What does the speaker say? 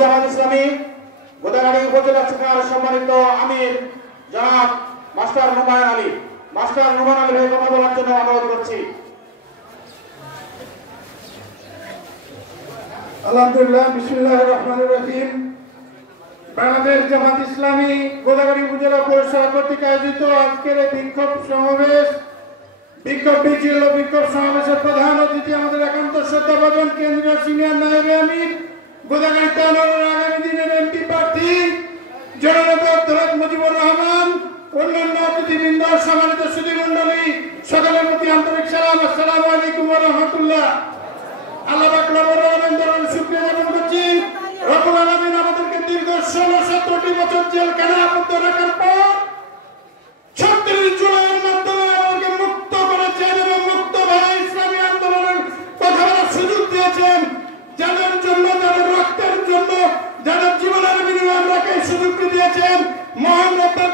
জামাত ইসলামী গোদাগাড়ি উপজেলা শাখার সম্মানিত আমির জনাব মাস্টার নুমান আলী ভাই কথা বলার জন্য অনুরোধ করছি। আলহামদুলিল্লাহ, বিসমিল্লাহির রহমানির রহিম। বাংলাদেশ জামাত ইসলামী গোদাগাড়ি উপজেলা পরিষদ কর্তৃক আয়োজিত আজকের এই বিক্ষোভ সমাবেশের প্রধান অতিথি আমাদের একান্ত শ্রদ্ধাভাজন কেন্দ্রীয় সিনিয়র নায়েব আমির গোদাগাড়ি টাউনের আগামী দিনের এমপি প্রার্থী জননেতা অধ্যাপক মুজিবুর রহমান, অন্যান্য অতিথিবৃন্দ, সম্মানিত সুধীমণ্ডলী, সকলের প্রতি আন্তরিক সালাম। আসসালামু আলাইকুম ওয়া রাহমাতুল্লাহ। আল্লাহ পাক রব্বুল আলামিন দরবারে শুকরিয়া জ্ঞাপন করছি। রব্বুল আলামিন আমাদেরকে দীর্ঘ 16-17টি বছর জেলখানা আবদ্ধ রাখার পর 36 জুলাইয়ের মাধ্যমে আমাদেরকে মুক্ত করেছেন এবং মুক্তভাবে ইসলামী আন্দোলনের কথা বলার সুযোগ দিয়েছেন। যাদের জন্য, যাদের রক্তের জন্য, যাদের জীবনের বিনিময়ে আমরা এই সুযোগটি দিয়েছেন, মহান রব্বের